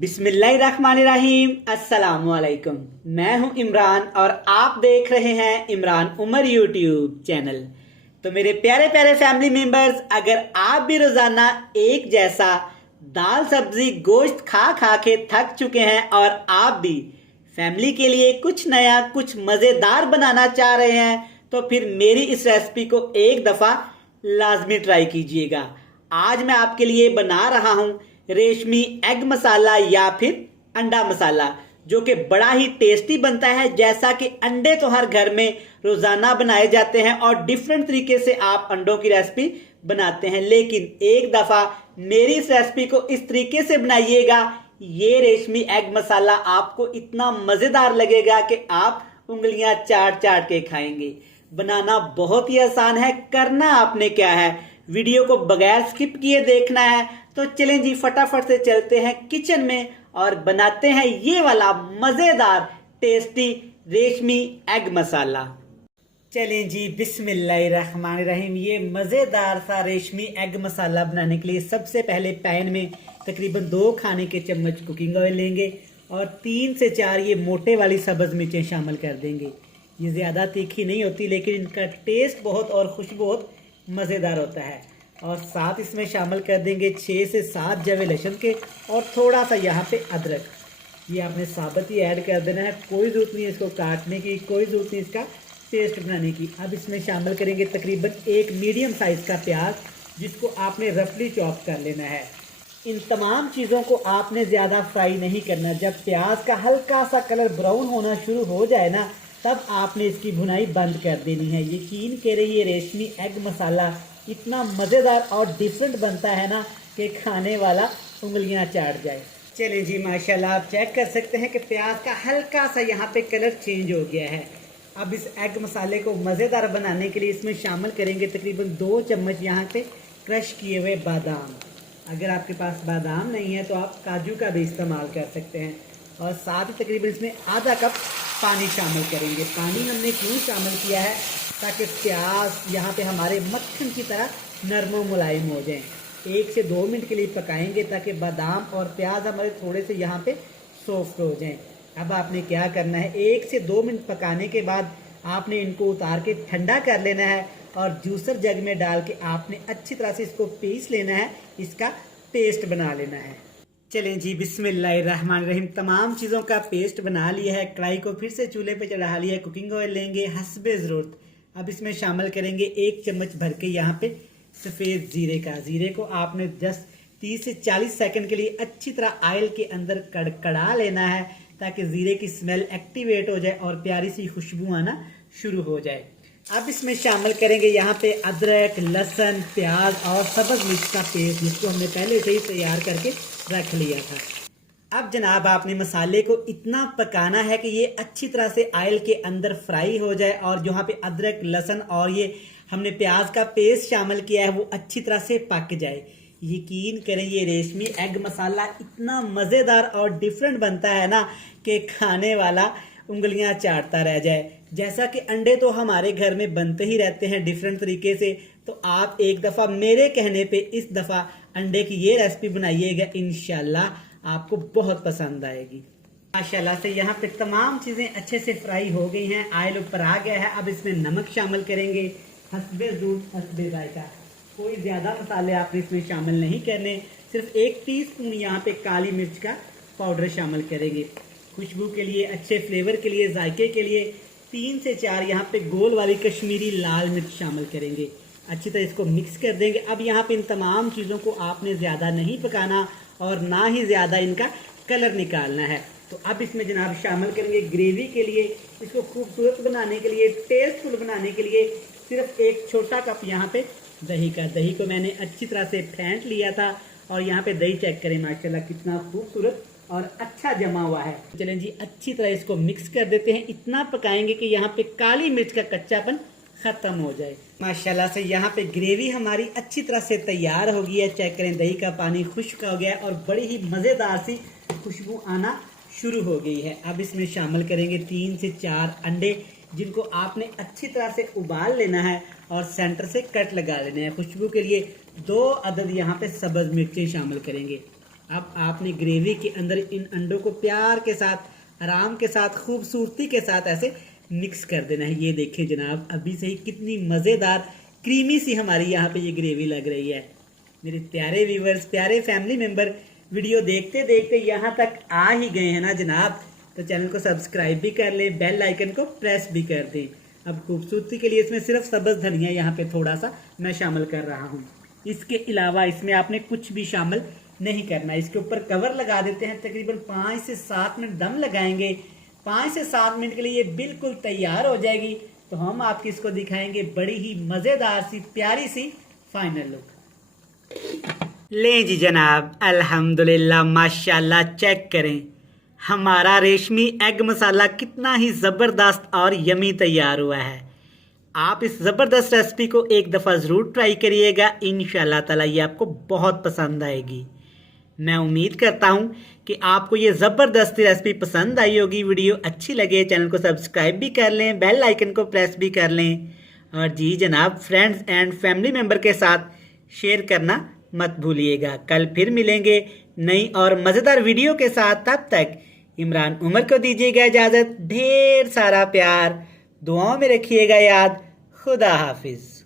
बिस्मिल्लाहिर्रहमानिर्रहीम। अस्सलामुअलैकुम। मैं हूं इमरान और आप देख रहे हैं इमरान उमर यूट्यूब चैनल। तो मेरे प्यारे प्यारे फैमिली मेंबर्स, अगर आप भी रोजाना एक जैसा दाल सब्जी गोश्त खा खा के थक चुके हैं और आप भी फैमिली के लिए कुछ नया कुछ मजेदार बनाना चाह रहे हैं, तो फिर मेरी इस रेसिपी को एक दफा लाजमी ट्राई कीजिएगा। आज मैं आपके लिए बना रहा हूं रेशमी एग मसाला या फिर अंडा मसाला, जो कि बड़ा ही टेस्टी बनता है। जैसा कि अंडे तो हर घर में रोजाना बनाए जाते हैं और डिफरेंट तरीके से आप अंडों की रेसिपी बनाते हैं, लेकिन एक दफा मेरी इस रेसिपी को इस तरीके से बनाइएगा, ये रेशमी एग मसाला आपको इतना मजेदार लगेगा कि आप उंगलियां चाट चाट के खाएंगे। बनाना बहुत ही आसान है। करना आपने क्या है, वीडियो को बगैर स्किप किए देखना है। तो चलें जी, फटाफट से चलते हैं किचन में और बनाते हैं ये वाला मजेदार टेस्टी रेशमी एग मसाला। चलें जी, बिस्मिल्लाहिर्रहमानिर्रहीम। ये मजेदार सा रेशमी एग मसाला बनाने के लिए सबसे पहले पैन में तकरीबन 2 खाने के चम्मच कुकिंग ऑयल लेंगे और 3 से 4 ये मोटे वाली सब्ज मिर्चें शामिल कर देंगे। ये ज्यादा तीखी नहीं होती, लेकिन इनका टेस्ट बहुत और खुशबू बहुत मजेदार होता है। और साथ इसमें शामिल कर देंगे 6 से 7 जवे लहसुन के और थोड़ा सा यहाँ पे अदरक। ये आपने साबुत ही ऐड कर देना है, कोई ज़रूरत नहीं है इसको काटने की, कोई ज़रूरत नहीं इसका पेस्ट बनाने की। अब इसमें शामिल करेंगे तकरीबन 1 मीडियम साइज़ का प्याज, जिसको आपने रफली चॉप कर लेना है। इन तमाम चीज़ों को आपने ज़्यादा फ्राई नहीं करना। जब प्याज का हल्का सा कलर ब्राउन होना शुरू हो जाए ना, तब आपने इसकी भुनाई बंद कर देनी है। यकीन करें, ये रेशमी एग मसाला इतना मज़ेदार और डिफरेंट बनता है ना कि खाने वाला उंगलियां चाट जाए। चलें जी, माशाल्लाह आप चेक कर सकते हैं कि प्याज का हल्का सा यहाँ पे कलर चेंज हो गया है। अब इस एग मसाले को मज़ेदार बनाने के लिए इसमें शामिल करेंगे तकरीबन 2 चम्मच यहाँ पे क्रश किए हुए बादाम। अगर आपके पास बादाम नहीं है तो आप काजू का भी इस्तेमाल कर सकते हैं। और साथ ही तकरीबन इसमें आधा कप पानी शामिल करेंगे। पानी हमने क्यों शामिल किया है, ताकि प्याज यहाँ पे हमारे मक्खन की तरह नरम और मुलायम हो जाएं। 1 से 2 मिनट के लिए पकाएंगे ताकि बादाम और प्याज हमारे थोड़े से यहाँ पे सॉफ्ट हो जाएं। अब आपने क्या करना है, 1 से 2 मिनट पकाने के बाद आपने इनको उतार के ठंडा कर लेना है और जूसर जग में डाल के आपने अच्छी तरह से इसको पीस लेना है, इसका पेस्ट बना लेना है। चलें जी, बिस्मिल्लाहिर्रहमानिर्रहीम। तमाम चीज़ों का पेस्ट बना लिया है। कढ़ाई को फिर से चूल्हे पे चढ़ा लिया है। कुकिंग ऑयल लेंगे हस्बे ज़रूरत। अब इसमें शामिल करेंगे 1 चम्मच भर के यहाँ पे सफ़ेद ज़ीरे का। ज़ीरे को आपने जस्ट 30 से 40 सेकंड के लिए अच्छी तरह ऑयल के अंदर कड़कड़ा लेना है, ताकि ज़ीरे की स्मेल एक्टिवेट हो जाए और प्यारी सी खुशबू आना शुरू हो जाए। अब इसमें शामिल करेंगे यहाँ पे अदरक, लहसुन, प्याज और सब्ज़ मिर्च का पेस्ट, जिसको हमने पहले से ही तैयार करके रख लिया था। अब जनाब आपने मसाले को इतना पकाना है कि ये अच्छी तरह से ऑयल के अंदर फ्राई हो जाए और यहाँ पे अदरक, लहसुन और ये हमने प्याज का पेस्ट शामिल किया है वो अच्छी तरह से पक जाए। यकीन करें, ये रेशमी एग मसाला इतना मज़ेदार और डिफरेंट बनता है ना कि खाने वाला उंगलियां चाटता रह जाए। जैसा कि अंडे तो हमारे घर में बनते ही रहते हैं डिफरेंट तरीके से, तो आप एक दफ़ा मेरे कहने पे इस दफ़ा अंडे की ये रेसिपी बनाइएगा, इंशाल्लाह आपको बहुत पसंद आएगी। माशाल्लाह से यहाँ पे तमाम चीज़ें अच्छे से फ्राई हो गई हैं, ऑयल ऊपर आ गया है। अब इसमें नमक शामिल करेंगे हस्बे ज़ूक़ हस्बे जायका। कोई ज़्यादा मसाले आपने इसमें शामिल नहीं करने, सिर्फ 1 टीस्पून यहाँ पे काली मिर्च का पाउडर शामिल करेंगे। खुशबू के लिए, अच्छे फ्लेवर के लिए, जायके के लिए 3 से 4 यहाँ पे गोल वाली कश्मीरी लाल मिर्च शामिल करेंगे। अच्छी तरह इसको मिक्स कर देंगे। अब यहाँ पे इन तमाम चीज़ों को आपने ज़्यादा नहीं पकाना और ना ही ज़्यादा इनका कलर निकालना है। तो अब इसमें जनाब शामिल करेंगे ग्रेवी के लिए, इसको खूबसूरत बनाने के लिए, टेस्टफुल बनाने के लिए सिर्फ 1 छोटा कप यहाँ पे दही का। दही को मैंने अच्छी तरह से फेंट लिया था और यहाँ पे दही चेक करें माशाल्लाह कितना खूबसूरत और अच्छा जमा हुआ है। चलें जी, अच्छी तरह इसको मिक्स कर देते हैं। इतना पकाएंगे कि यहाँ पे काली मिर्च का कच्चापन खत्म हो जाए। माशाल्लाह से यहाँ पे ग्रेवी हमारी अच्छी तरह से तैयार हो गई है। चेक करें, दही का पानी खुश्क हो गया है और बड़ी ही मज़ेदार सी खुशबू आना शुरू हो गई है। अब इसमें शामिल करेंगे 3 से 4 अंडे, जिनको आपने अच्छी तरह से उबाल लेना है और सेंटर से कट लगा लेना है। खुशबू के लिए 2 अदद यहाँ पे सब्ज़ मिर्चें शामिल करेंगे। अब आपने ग्रेवी के अंदर इन अंडों को प्यार के साथ, आराम के साथ, खूबसूरती के साथ ऐसे मिक्स कर देना है। ये देखें जनाब, अभी से ही कितनी मज़ेदार क्रीमी सी हमारी यहाँ पे ये ग्रेवी लग रही है। मेरे प्यारे व्यूवर्स, प्यारे फैमिली मेम्बर, वीडियो देखते देखते यहाँ तक आ ही गए हैं ना जनाब, तो चैनल को सब्सक्राइब भी कर लें, बेल आइकन को प्रेस भी कर दें। अब खूबसूरती के लिए इसमें सिर्फ सब्ज़ धनिया यहाँ पे थोड़ा सा मैं शामिल कर रहा हूँ। इसके अलावा इसमें आपने कुछ भी शामिल नहीं करना। इसके ऊपर कवर लगा देते हैं, तकरीबन 5 से 7 मिनट दम लगाएंगे। 5 से 7 मिनट के लिए ये बिल्कुल तैयार हो जाएगी, तो हम आपको इसको दिखाएंगे बड़ी ही मज़ेदार सी, प्यारी सी फाइनल लुक। लें जी जनाब, अल्हम्दुलिल्लाह, माशाल्लाह, चेक करें हमारा रेशमी एग मसाला कितना ही ज़बरदस्त और यमी तैयार हुआ है। आप इस ज़बरदस्त रेसिपी को एक दफ़ा ज़रूर ट्राई करिएगा, इंशाल्लाह ताला ये आपको बहुत पसंद आएगी। मैं उम्मीद करता हूँ कि आपको ये ज़बरदस्त रेसिपी पसंद आई होगी। वीडियो अच्छी लगे चैनल को सब्सक्राइब भी कर लें, बेल आइकन को प्रेस भी कर लें, और जी जनाब, फ्रेंड्स एंड फैमिली मेम्बर के साथ शेयर करना मत भूलिएगा। कल फिर मिलेंगे नई और मज़ेदार वीडियो के साथ। तब तक इमरान उमर को दीजिएगा इजाज़त। ढेर सारा प्यार, दुआओं में रखिएगा याद। खुदा हाफिज़।